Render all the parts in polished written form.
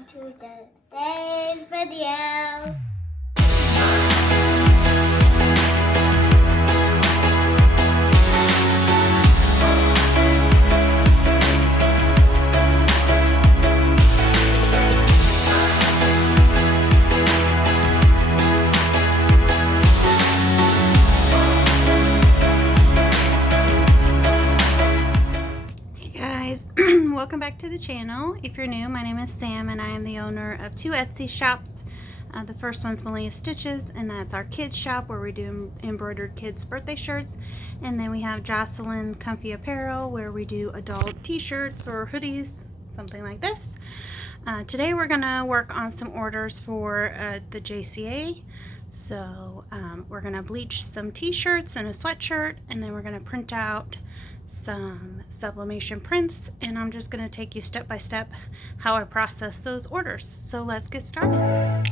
welcome to today's video. Welcome back to the channel. If you're new, my name is Sam and I am the owner of two Etsy shops. The first one's Malia Stitches, and that's our kids shop where we do embroidered kids birthday shirts. And then we have Jocelyn Comfy Apparel where we do adult t-shirts or hoodies, something like this. Today we're gonna work on some orders for the JCA. So we're gonna bleach some t-shirts and a sweatshirt, and then we're gonna print out some sublimation prints, and I'm just going to take you step by step how I process those orders. So let's get started.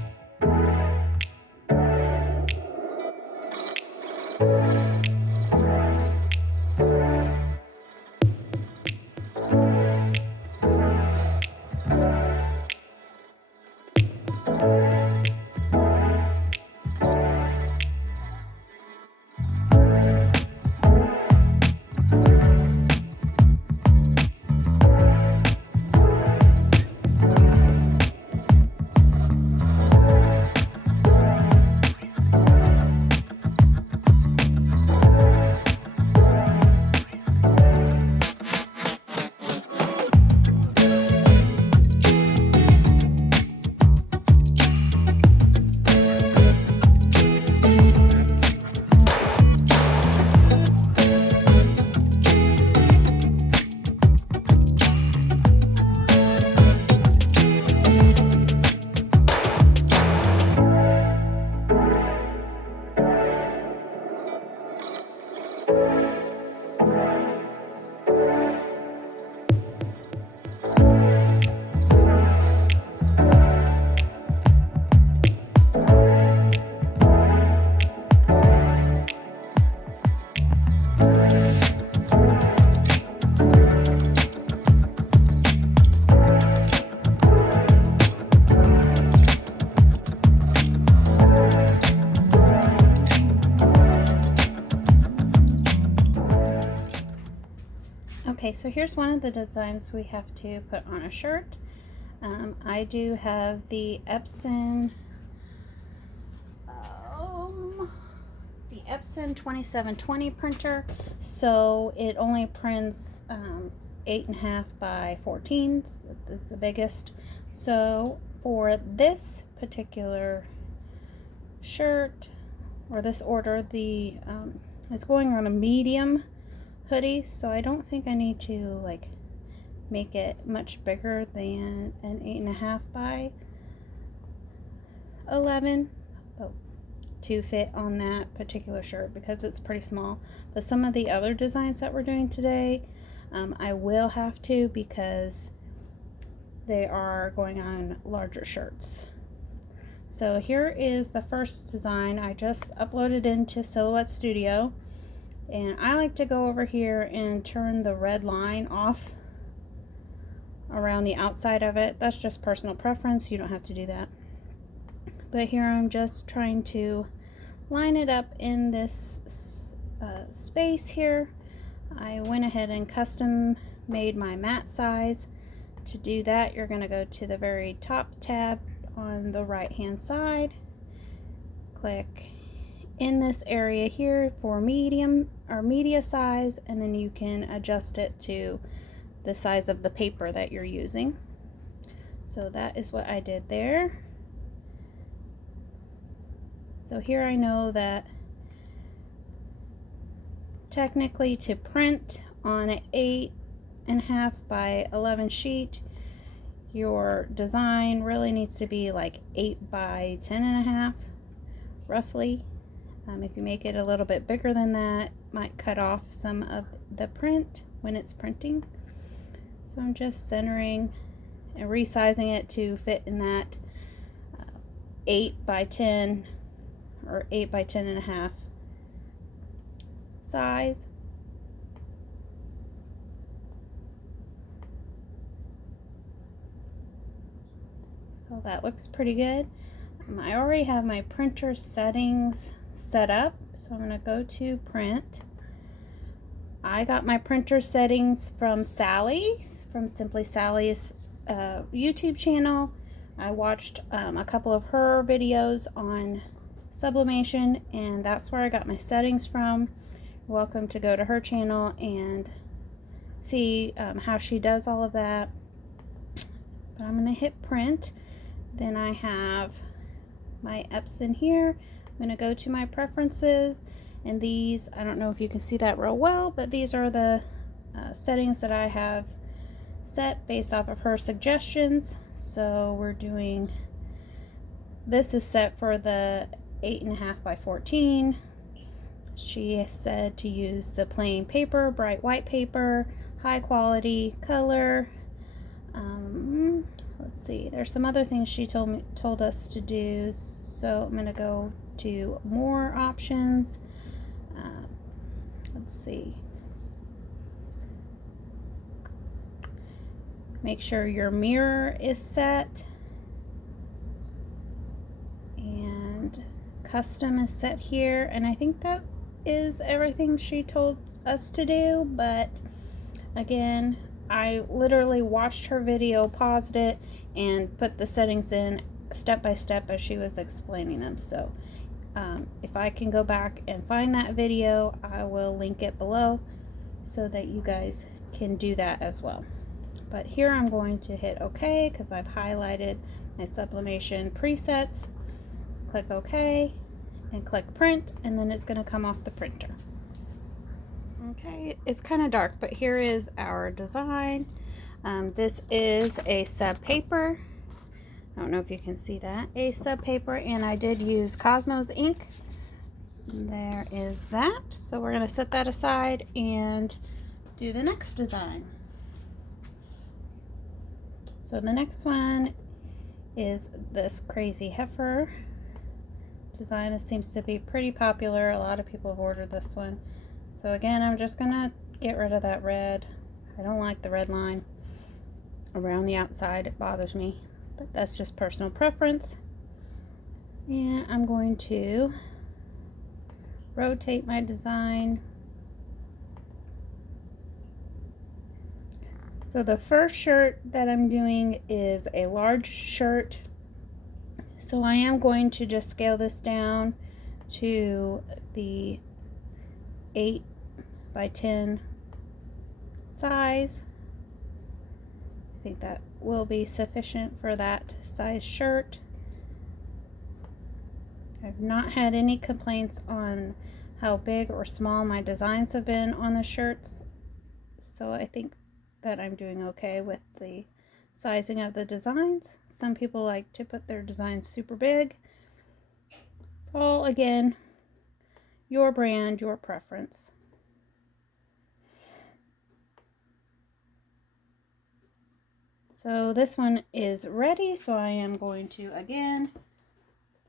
Okay, so here's one of the designs we have to put on a shirt. I do have the Epson 2720 printer, so it only prints 8.5 by 14. This is the biggest. So for this particular shirt or this order, it's going on a medium hoodie, so I don't think I need to like make it much bigger than an 8.5 by 11 to fit on that particular shirt because it's pretty small. But some of the other designs that we're doing today, I will have to because they are going on larger shirts. So here is the first design. I just uploaded into Silhouette Studio. And I like to go over here and turn the red line off around the outside of it. That's just personal preference. You don't have to do that. But here I'm just trying to line it up in this space here. I went ahead and custom made my mat size. To do that, you're going to go to the very top tab on the right hand side. Click in this area here for medium or media size, and then you can adjust it to the size of the paper that you're using. So that is what I did there. So here I know that technically to print on an 8.5 by 11 sheet, your design really needs to be like 8 by 10.5 roughly. If you make it a little bit bigger than that, might cut off some of the print when it's printing. So I'm just centering and resizing it to fit in that 8 by 10 or 8 by 10.5 size. So that looks pretty good. I already have my printer settings set up, so I'm going to go to print. I got my printer settings from Simply Sally's YouTube channel. I watched a couple of her videos on sublimation, and that's where I got my settings from. You're welcome to go to her channel and see how she does all of that. But I'm going to hit print. Then I have my Epson here. I'm going to go to my preferences, and these, I don't know if you can see that real well, but these are the settings that I have set based off of her suggestions. So we're doing, this is set for the 8.5 by 14. She said to use the plain paper, bright white paper, high quality color. Let's see, there's some other things she told us to do, so I'm going to go to more options. Let's see. Make sure your mirror is set, and custom is set here, and I think that is everything she told us to do. But again, I literally watched her video, paused it, and put the settings in step by step as she was explaining them. So if I can go back and find that video, I will link it below so that you guys can do that as well. But here I'm going to hit OK because I've highlighted my sublimation presets. Click OK and click print, and then it's going to come off the printer. Okay, it's kind of dark, but here is our design. This is a sub paper. I don't know if you can see that. A sub paper, and I did use Cosmos ink. There is that. So we're going to set that aside and do the next design. So the next one is this crazy heifer design. This seems to be pretty popular. A lot of people have ordered this one. So again, I'm just gonna get rid of that red. I don't like the red line around the outside. It bothers me, but that's just personal preference. And I'm going to rotate my design. So the first shirt that I'm doing is a large shirt. So I am going to just scale this down to the 8 by 10 size. I think that will be sufficient for that size shirt. I've not had any complaints on how big or small my designs have been on the shirts, so I think that I'm doing okay with the sizing of the designs. Some people like to put their designs super big. It's all, again, your brand, your preference. So this one is ready, so I am going to, again,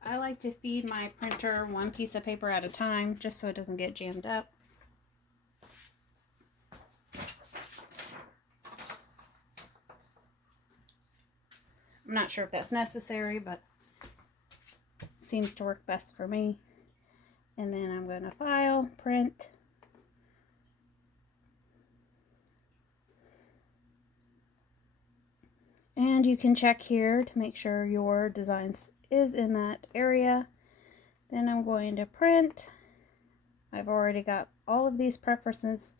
I like to feed my printer one piece of paper at a time just so it doesn't get jammed up. I'm not sure if that's necessary, but it seems to work best for me. And then I'm going to file, print. And you can check here to make sure your design is in that area. Then I'm going to print. I've already got all of these preferences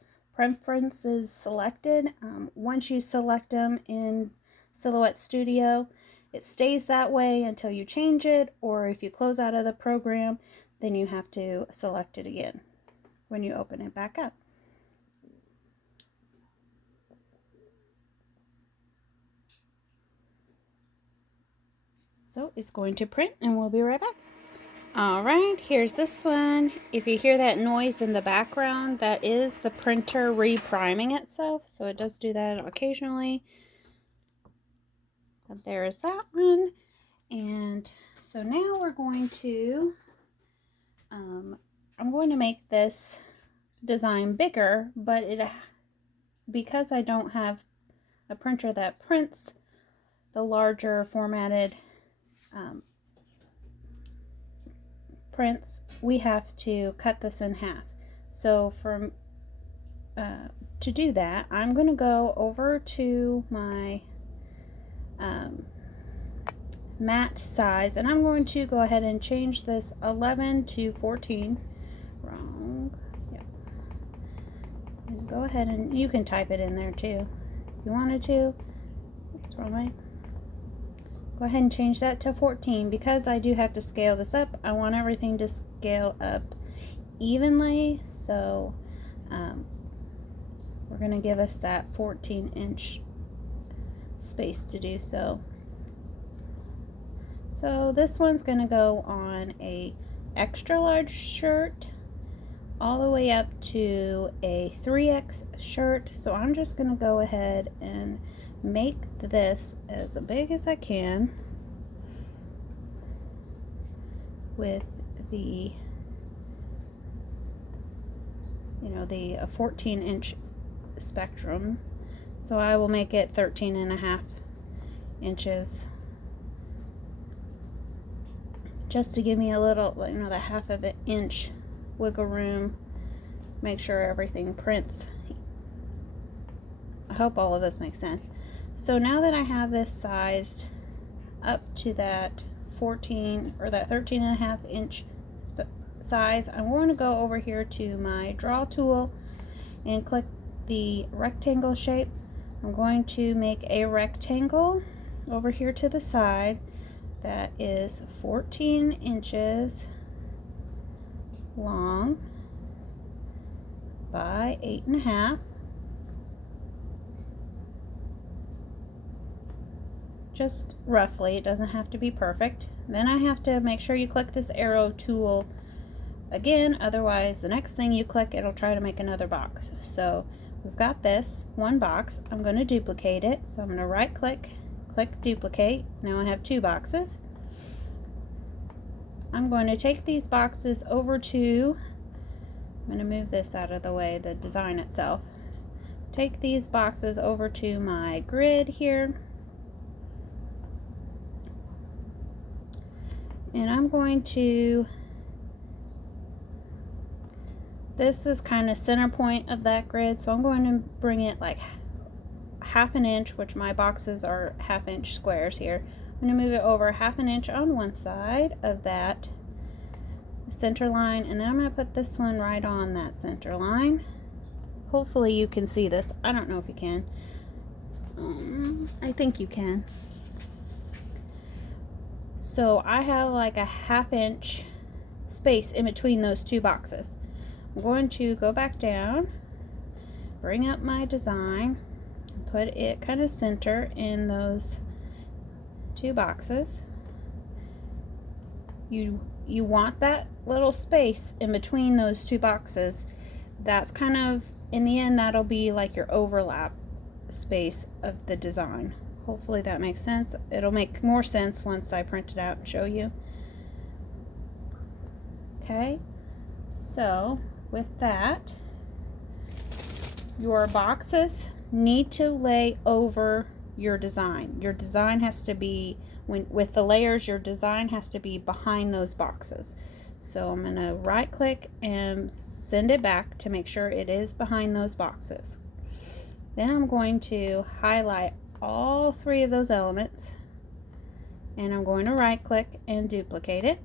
selected. Once you select them in Silhouette Studio, it stays that way until you change it, or if you close out of the program, then you have to select it again when you open it back up. So it's going to print, and we'll be right back. Alright, here's this one. If you hear that noise in the background, that is the printer repriming itself, so it does do that occasionally. But there's that one. And so now we're going to, I'm going to make this design bigger, but because I don't have a printer that prints the larger formatted prints, we have to cut this in half. So to do that, I'm going to go over to my mat size, and I'm going to go ahead and change this 11 to 14. Wrong. Yep. And go ahead, and you can type it in there too if you wanted to. It's wrong way. Go ahead and change that to 14. Because I do have to scale this up, I want everything to scale up evenly, so we're going to give us that 14-inch space to do so. So this one's going to go on a extra large shirt all the way up to a 3X shirt. So I'm just going to go ahead and make this as big as I can with the, the 14-inch spectrum. So I will make it 13.5 inches, just to give me a little, the half of an inch wiggle room. Make sure everything prints. I hope all of this makes sense. So now that I have this sized up to that 14 or that 13.5 inch size, I'm going to go over here to my draw tool and click the rectangle shape. I'm going to make a rectangle over here to the side that is 14 inches long by 8.5. Just roughly, it doesn't have to be perfect. Then I have to make sure you click this arrow tool again, otherwise the next thing you click, it'll try to make another box. So we've got this one box. I'm going to duplicate it, so I'm going to right click, click duplicate. Now I have two boxes. I'm going to take these boxes over to, I'm going to move this out of the way, the design itself. Take these boxes over to my grid here, and I'm going to, this is kind of center point of that grid, so I'm going to bring it like half an inch, which my boxes are 1/2 inch squares here. I'm going to move it over 1/2 inch on one side of that center line, and then I'm going to put this one right on that center line. Hopefully you can see this. I don't know if you can. I think you can. So I have like a 1/2 inch space in between those two boxes. I'm going to go back down, bring up my design, put it kind of center in those two boxes. You want that little space in between those two boxes. That's kind of, in the end, that'll be like your overlap space of the design. Hopefully that makes sense. It'll make more sense once I print it out and show you. Okay, so with that, your boxes need to lay over your design. Your design has to be, with the layers, your design has to be behind those boxes. So I'm going to right click and send it back to make sure it is behind those boxes. Then I'm going to highlight all three of those elements, and I'm going to right click and duplicate it.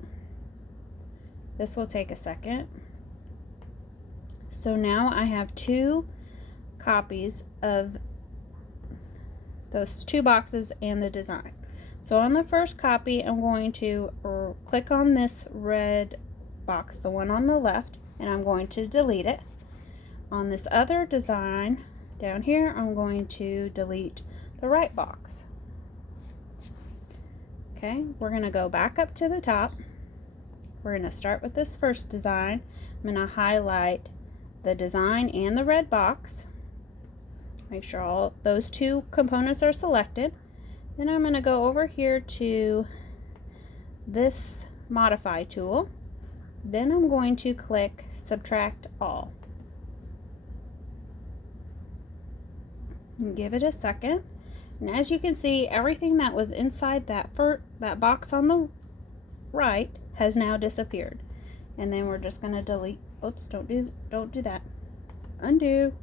This will take a second. So now I have two copies of those two boxes and the design. So on the first copy, I'm going to click on this red box, the one on the left, and I'm going to delete it. On this other design down here, I'm going to delete the right box. Okay, we're going to go back up to the top. We're going to start with this first design. I'm going to highlight the design and the red box. Make sure all those two components are selected. Then I'm going to go over here to this modify tool. Then I'm going to click subtract all. And give it a second. And as you can see, everything that was inside that box on the right has now disappeared. And then we're just going to delete. Oops, don't do that. Undo.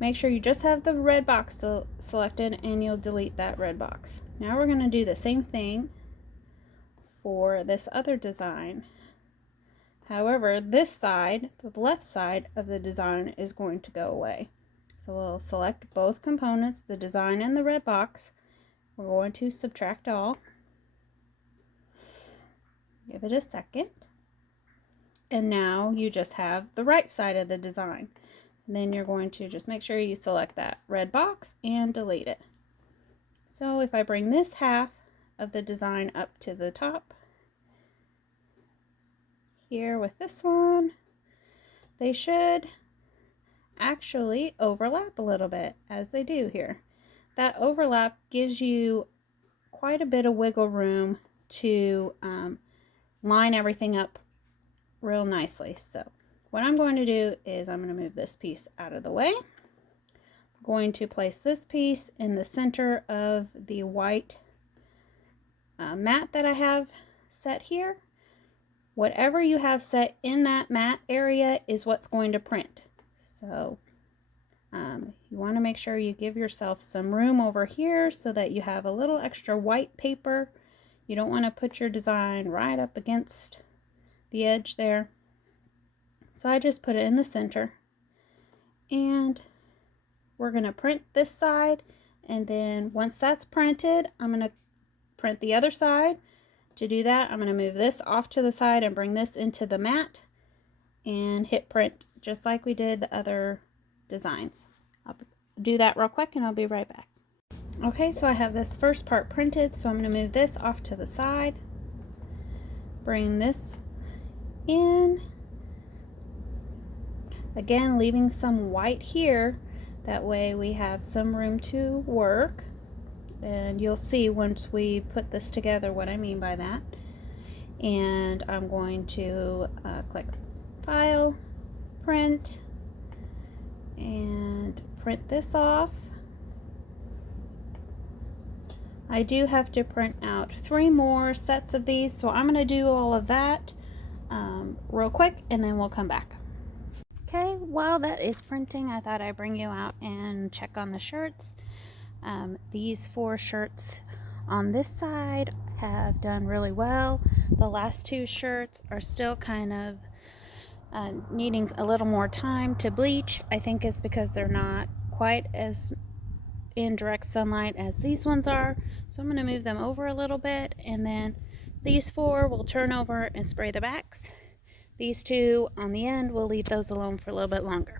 Make sure you just have the red box selected, and you'll delete that red box. Now we're going to do the same thing for this other design. However, this side, the left side of the design, is going to go away. So we'll select both components, the design and the red box. We're going to subtract all. Give it a second. And now you just have the right side of the design. And then you're going to just make sure you select that red box and delete it. So if I bring this half of the design up to the top, here with this one, they should actually overlap a little bit, as they do here. That overlap gives you quite a bit of wiggle room to line everything up real nicely. So what I'm going to do is I'm going to move this piece out of the way. I'm going to place this piece in the center of the white mat that I have set here. Whatever you have set in that mat area is what's going to print. So you want to make sure you give yourself some room over here so that you have a little extra white paper. You don't want to put your design right up against the edge there. So I just put it in the center, and we're going to print this side, and then once that's printed, I'm going to print the other side. To do that, I'm going to move this off to the side and bring this into the mat and hit print, just like we did the other designs. I'll do that real quick and I'll be right back. Okay, so I have this first part printed, so I'm going to move this off to the side, bring this in, again leaving some white here, that way we have some room to work. And you'll see once we put this together what I mean by that. And I'm going to click File, Print, and print this off. I do have to print out 3 more sets of these, so I'm going to do all of that real quick, and then we'll come back. Okay, while that is printing, I thought I'd bring you out and check on the shirts. These 4 shirts on this side have done really well. The last 2 shirts are still kind of needing a little more time to bleach. I think it's because they're not quite as in direct sunlight as these ones are. So I'm going to move them over a little bit, and then these 4 will turn over and spray the backs. These 2 on the end, we'll leave those alone for a little bit longer.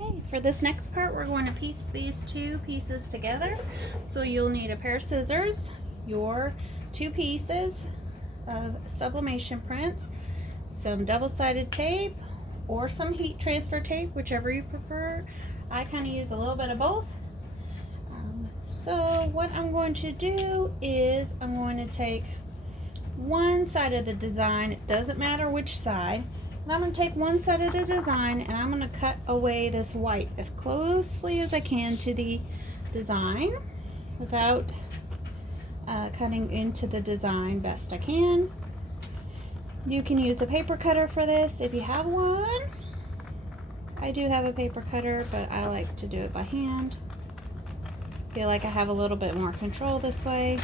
Okay, for this next part, we're going to piece these 2 pieces together. So you'll need a pair of scissors, your 2 pieces of sublimation prints, some double-sided tape, or some heat transfer tape, whichever you prefer. I kind of use a little bit of both. So what I'm going to do is I'm going to take one side of the design, it doesn't matter which side, and I'm going to take one side of the design and I'm going to cut away this white as closely as I can to the design without cutting into the design best I can. You can use a paper cutter for this if you have one. I do have a paper cutter, but I like to do it by hand. Feel like I have a little bit more control this way.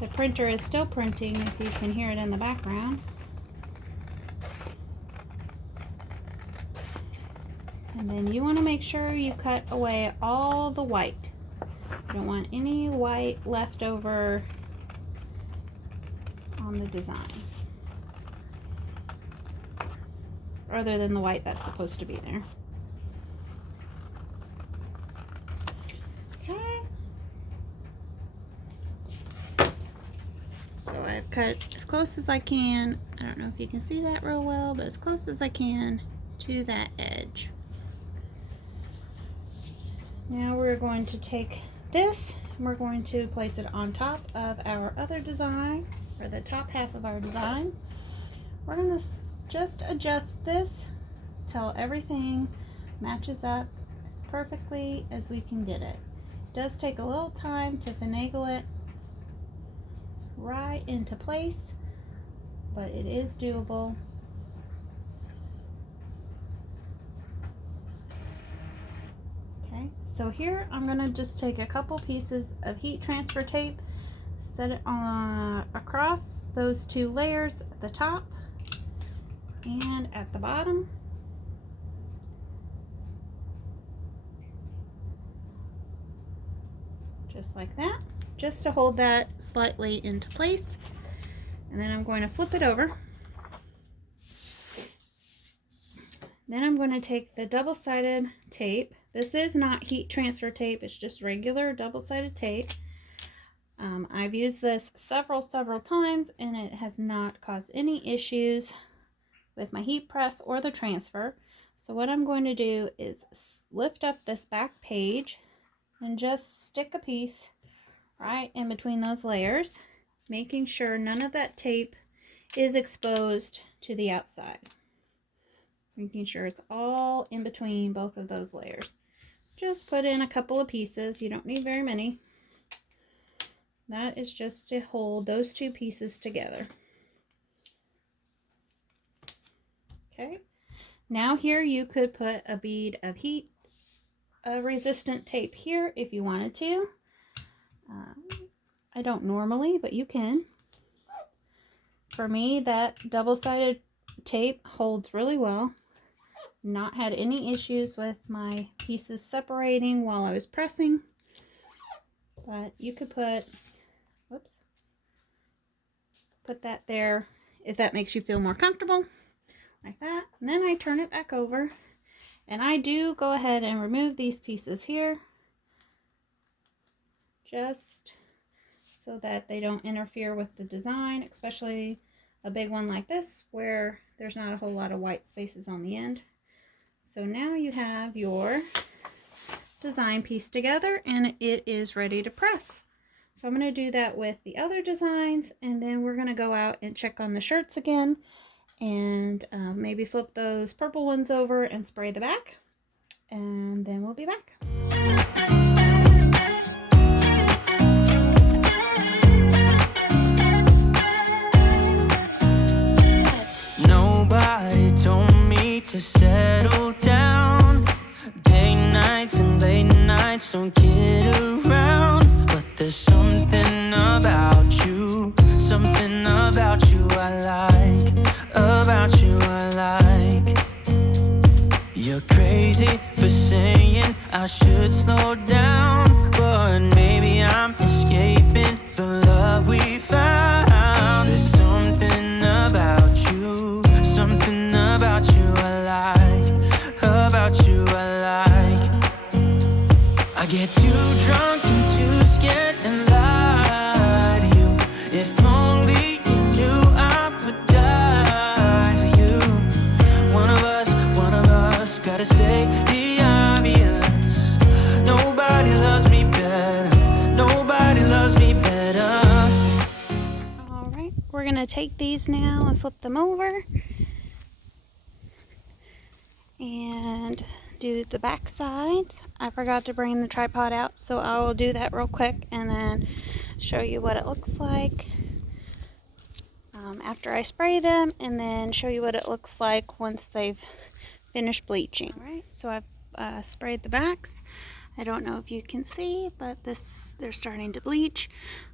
The printer is still printing, if you can hear it in the background. And then you want to make sure you cut away all the white. You don't want any white left over on the design, other than the white that's supposed to be there. Okay. to cut as close as I can. I don't know if you can see that real well, but as close as I can to that edge. Now we're going to take this and we're going to place it on top of our other design, or the top half of our design. We're going to just adjust this till everything matches up as perfectly as we can get it. It does take a little time to finagle it right into place, but it is doable. Okay, so here I'm going to just take a couple pieces of heat transfer tape, set it on across those two layers at the top and at the bottom. Just like that, just to hold that slightly into place. And then I'm going to flip it over. Then I'm going to take the double-sided tape. This is not heat transfer tape, it's just regular double-sided tape. I've used this several times and it has not caused any issues with my heat press or the transfer. So what I'm going to do is lift up this back page and just stick a piece right in between those layers, making sure none of that tape is exposed to the outside. Making sure it's all in between both of those layers. Just put in a couple of pieces. You don't need very many. That is just to hold those two pieces together. Okay. Now here you could put a bead of heat resistant tape here if you wanted to. I don't normally, but you can. For me, that double-sided tape holds really well. Not had any issues with my pieces separating while I was pressing. But you could put, whoops, put that there if that makes you feel more comfortable, like that. And then I turn it back over, and I do go ahead and remove these pieces here, just so that they don't interfere with the design, especially a big one like this where there's not a whole lot of white spaces on the end. So now you have your design piece together and it is ready to press. So I'm going to do that with the other designs, and then we're going to go out and check on the shirts again, and maybe flip those purple ones over and spray the back, and then we'll be back. Nobody told me to settle down. Day nights and late nights don't get around. But there's something about you I like. About you I like. You're crazy for saying I should slow down, but maybe I'm escaping the love we found. There's something about you I like. About you I like. I get too drunk and too scared and lie to you. If only you knew I would die for you. One of us gotta say the obvious. Nobody loves me better. Nobody loves me better. Alright, we're gonna take these now and flip them over and do the back sides. I forgot to bring the tripod out, so I will do that real quick and then show you what it looks like after I spray them, and then show you what it looks like once they've finished bleaching. Alright, so I've sprayed the backs. I don't know if you can see, but they're starting to bleach.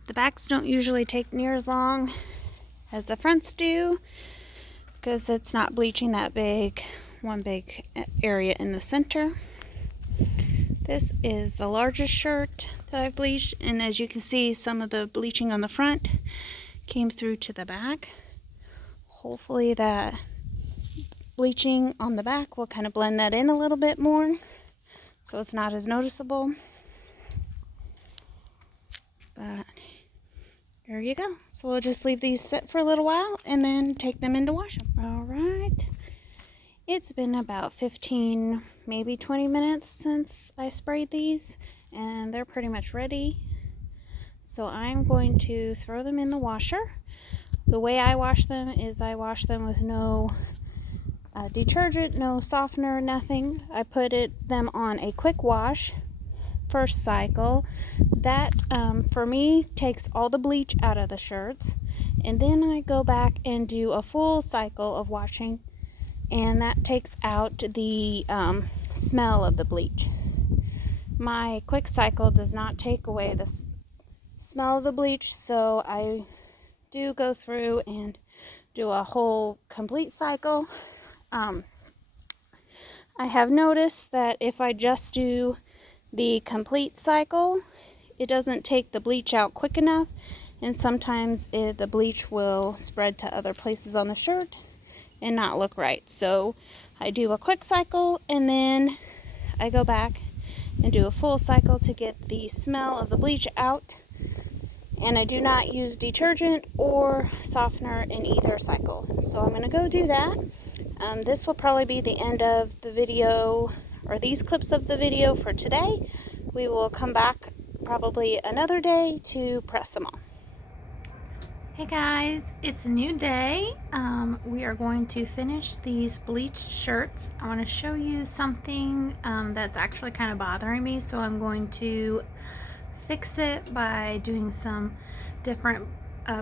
The backs don't usually take near as long as the fronts do because it's not bleaching that big, one big area in the center. This is the largest shirt that I've bleached, and as you can see, some of the bleaching on the front came through to the back. Hopefully that bleaching on the back will kind of blend that in a little bit more so it's not as noticeable. But there you go. So we'll just leave these sit for a little while and then take them in to wash them. All right. It's been about 15, maybe 20 minutes since I sprayed these, and they're pretty much ready. So I'm going to throw them in the washer. The way I wash them is I wash them with no detergent, no softener, nothing. I put them on a quick wash first cycle. That for me takes all the bleach out of the shirts, and then I go back and do a full cycle of washing, and that takes out the smell of the bleach. My quick cycle does not take away the smell of the bleach, so I do go through and do a whole complete cycle. I have noticed that if I just do the complete cycle, it doesn't take the bleach out quick enough, and sometimes the bleach will spread to other places on the shirt and not look right. So I do a quick cycle, and then I go back and do a full cycle to get the smell of the bleach out. And I do not use detergent or softener in either cycle. So I'm going to go do that. This will probably be the end of the video, or these clips of the video for today. We will come back probably another day to press them all. Hey guys, it's a new day. We are going to finish these bleached shirts. I want to show you something that's actually kind of bothering me, so I'm going to fix it by doing some different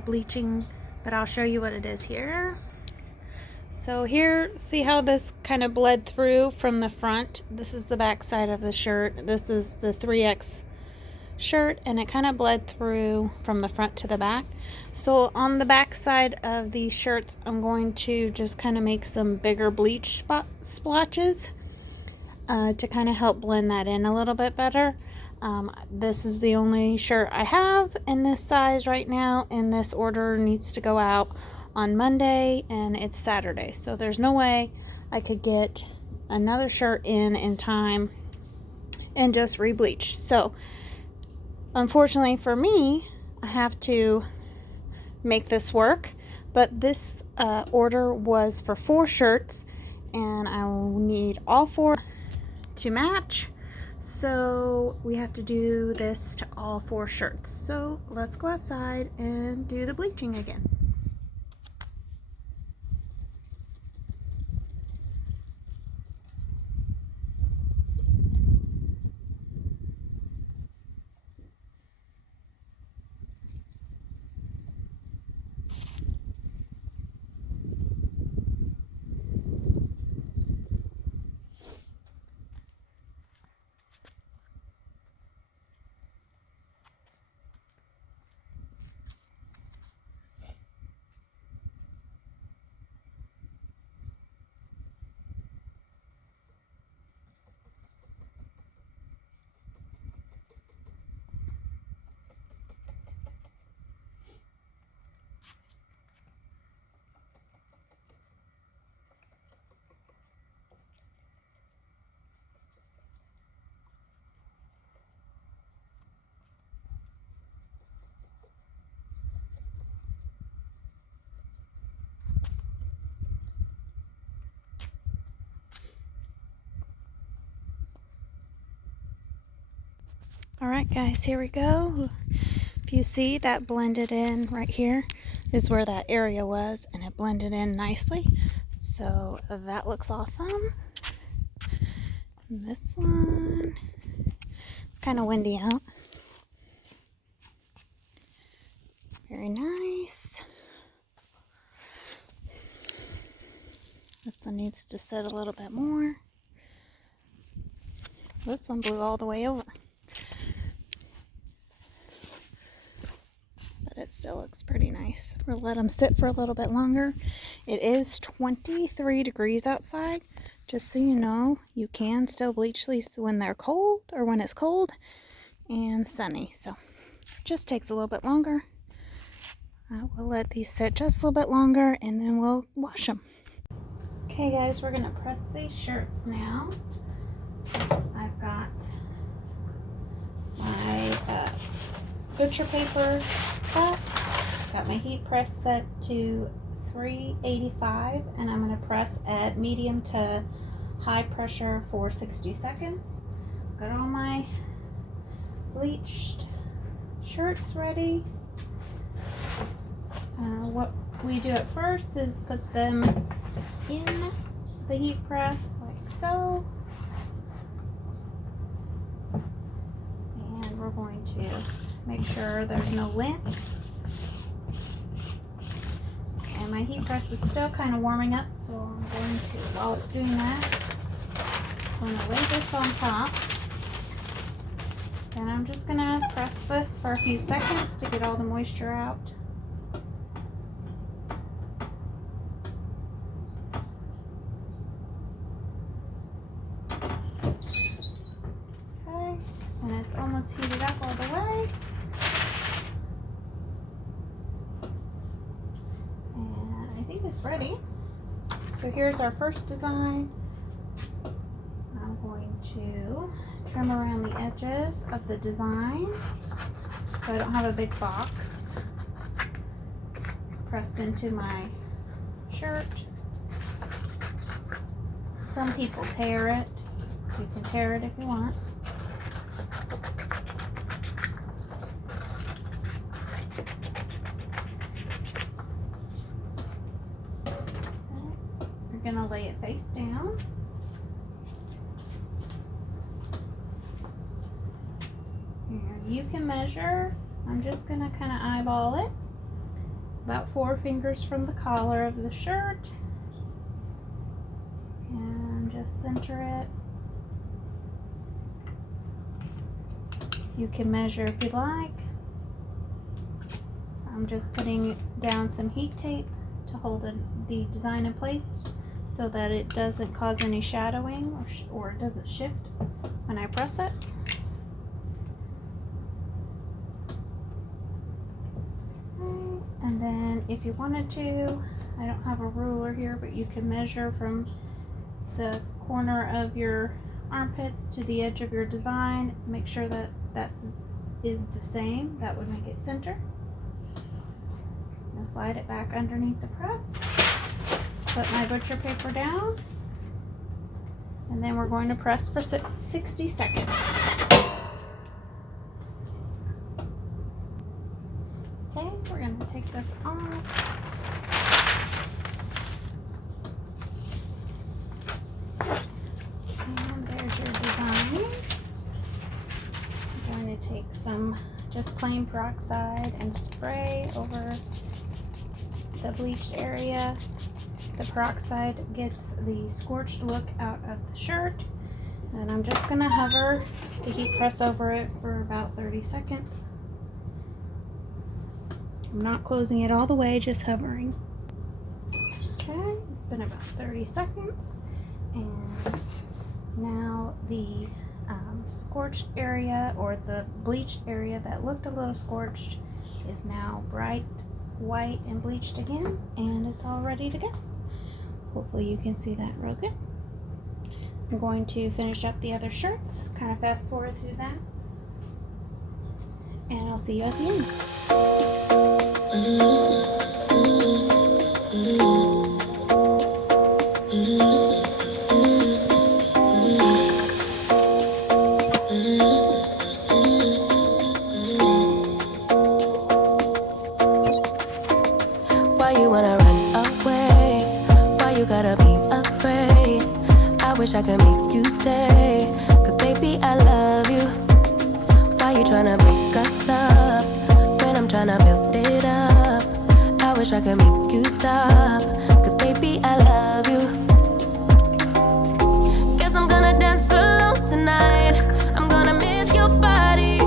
bleaching, but I'll show you what it is here. So here, see how this kind of bled through from the front? This is the back side of the shirt. This is the 3X shirt, and it kind of bled through from the front to the back. So on the back side of these shirts, I'm going to just kind of make some bigger bleach splotches to kind of help blend that in a little bit better. This is the only shirt I have in this size right now, and this order needs to go out on Monday, and it's Saturday, so there's no way I could get another shirt in time and just re-bleach. So unfortunately for me, I have to make this work, but this order was for 4 shirts, and I will need all 4 to match. So we have to do this to all 4 shirts. So let's go outside and do the bleaching again. Alright guys, here we go. If you see, that blended in right here is where that area was, and it blended in nicely. So that looks awesome. And this one, it's kind of windy out. Very nice. This one needs to sit a little bit more. This one blew all the way over. It still looks pretty nice. We'll let them sit for a little bit longer. It is 23 degrees outside. Just so you know, you can still bleach these when they're cold, or when it's cold and sunny. So it just takes a little bit longer. We'll let these sit just a little bit longer, and then we'll wash them. Okay guys, we're gonna press these shirts now. I've got my butcher paper cut. Got my heat press set to 385, and I'm going to press at medium to high pressure for 60 seconds. Got all my bleached shirts ready. What we do at first is put them in the heat press like so, and we're going to make sure there's no lint. And my heat press is still kind of warming up, so I'm going to, while it's doing that, I'm going to lay this on top. And I'm just going to press this for a few seconds to get all the moisture out. Okay, and it's almost heated up all the way. And I think it's ready. So here's our first design. I'm going to trim around the edges of the design so I don't have a big box pressed into my shirt. Some people tear it. You can tear it if you want. You're going to lay it face down. You can measure, I'm just going to kind of eyeball it, about 4 fingers from the collar of the shirt, and just center it. You can measure if you'd like. I'm just putting down some heat tape to hold the design in place so that it doesn't cause any shadowing or it doesn't shift when I press it. And then if you wanted to, I don't have a ruler here, but you can measure from the corner of your armpits to the edge of your design. Make sure that that is the same. That would make it center. And slide it back underneath the press. Put my butcher paper down. And then we're going to press for 60 seconds. Okay, we're going to take this off. And there's your design. I'm going to take some just plain peroxide and spray over the bleached area. The peroxide gets the scorched look out of the shirt. And I'm just going to hover the heat press over it for about 30 seconds. I'm not closing it all the way, just hovering. Okay, it's been about 30 seconds. And now the scorched area, or the bleached area that looked a little scorched, is now bright white and bleached again, and it's all ready to go. Hopefully you can see that real good. I'm going to finish up the other shirts, kind of fast forward through that, and I'll see you at the end. Why you wanna run away? Why you gotta be afraid? I wish I could make you stay, 'cause baby I love you. Why you tryna break us up when I'm tryna build it up? I wish I could make you stop, 'cause baby I love you. Guess I'm gonna dance alone tonight. I'm gonna miss your body.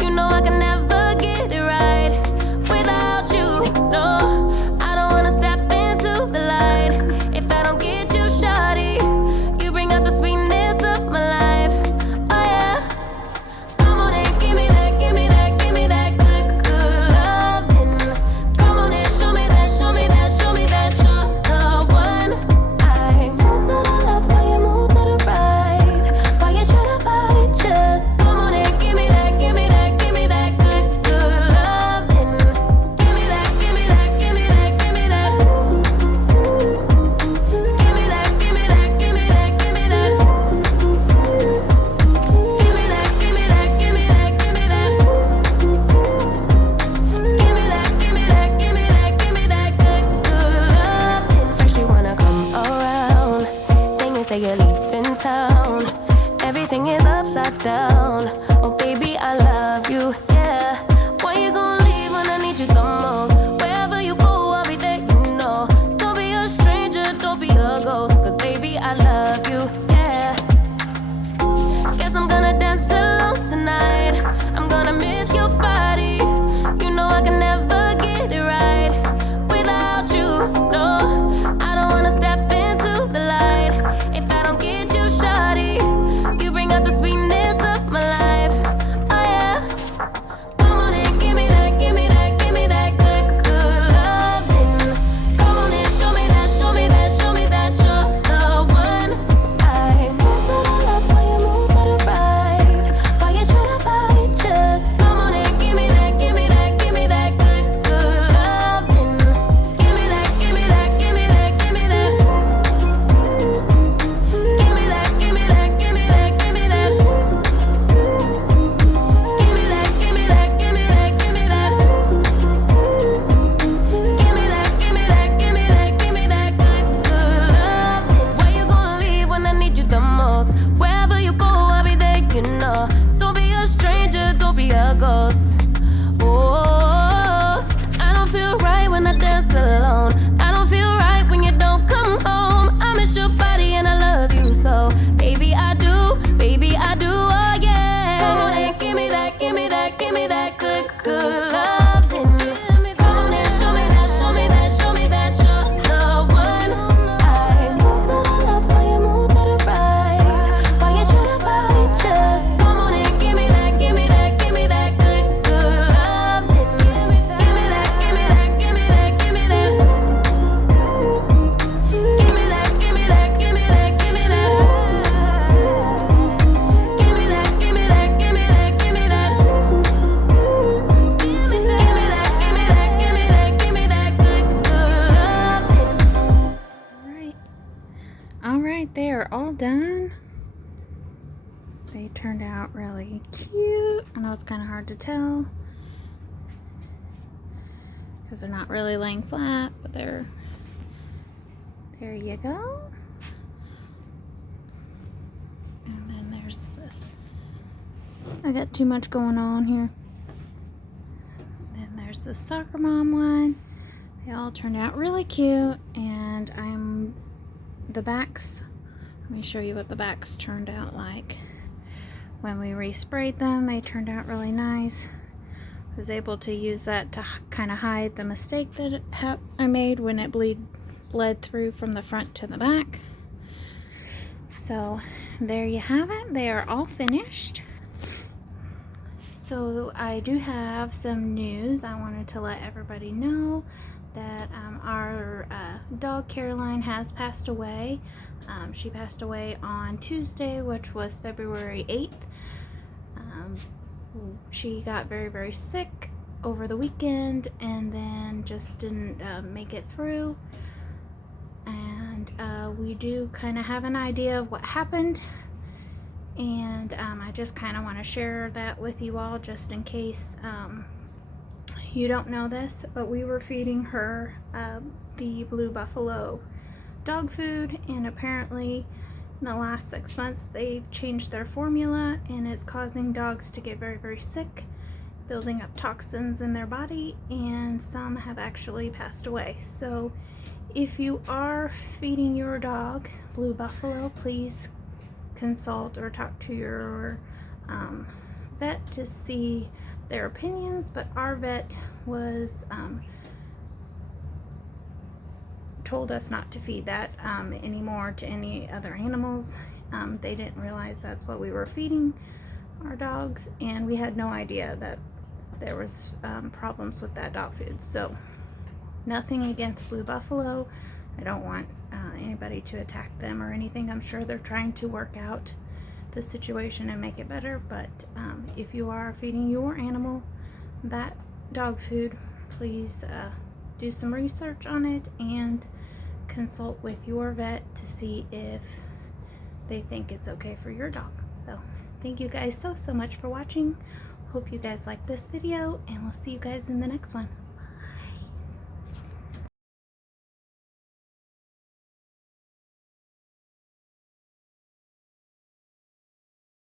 You know I can never get it right without you. No, I don't wanna step into the light if I don't get you, shawty. You bring out the sweetness of my life. Oh yeah. Come on and give me that, give me that, give me that good, good loving. Come on and show me that, show me that, show me that you're the one I say you're leaving town. Everything is upside down. Oh baby, I love you, yeah. Why you gonna leave when I need you the most? Wherever you go, I'll be there, you know. Don't be a stranger, don't be a ghost. Cause baby, I love you, yeah. Guess I'm gonna dance alone tonight. I'm gonna miss your body. You know I can never get it right without you, no. I don't wanna step into the light if I don't get you, shawty. You bring out the sweetness of my life, oh yeah. Come on and give me that, give me that, give me that good, good loving. Come on and show me that, show me that, show me that you're the one. I move to the left while you move to the right. While you tryna fight, just come on and give me that, give me that, give me that good, good loving. Give me that, give me that, give me that, give me that. Give me that, give me that, give me that, give me that. Give me that, give me that, give me that, give me that. Give me that, give me that, give me that, give me that good, good loving. Why you gonna leave when I need you the most? Wherever you go, I'll be there, you know. Don't be a stranger, don't be a ghost. Oh, I don't feel right when I dance alone. I don't feel right when you don't come home. I miss your body and I love you so. Baby, I do, oh yeah. Come on and give me that, give me that, give me that good, good loving. Come on and show me that, show me that, show me that you're the one. I move to the left while you move to the right. While you tryna fight, just come on and give me that, give me that, give me that good, good loving. Give me that, give me that, give me that, give me that. Give me that, give me that, give me that, give me that. Give me that, give me that, give me that, give me that. Give me that, give me that, give me that, give me that good, good loving. All right, they are all done. They turned out really cute. I know it's kind of hard to tell because they're not really laying flat, but there you go. And then there's this. I got too much going on here. Then there's the soccer mom one. They all turned out really cute, and the backs. Let me show you what the backs turned out like. When we resprayed them, they turned out really nice. I was able to use that to kind of hide the mistake that I made when it bled through from the front to the back. So there you have it. They are all finished. So I do have some news. I wanted to let everybody know that our dog Caroline has passed away. She passed away on Tuesday, which was February 8th. She got very, very sick over the weekend and then just didn't make it through. And we do kind of have an idea of what happened. And I just kind of want to share that with you all just in case you don't know this, but we were feeding her the Blue Buffalo dog food, and apparently in the last 6 months they've changed their formula and it's causing dogs to get very, very sick, building up toxins in their body, and some have actually passed away. So if you are feeding your dog Blue Buffalo, please consult or talk to your vet to see their opinions. But our vet was told us not to feed that anymore to any other animals. They didn't realize that's what we were feeding our dogs, and we had no idea that there was problems with that dog food. So nothing against Blue Buffalo. I don't want anybody to attack them or anything. I'm sure they're trying to work out the situation and make it better, but if you are feeding your animal that dog food, please do some research on it and consult with your vet to see if they think it's okay for your dog. So thank you guys so much for watching. Hope you guys like this video, and we'll see you guys in the next one.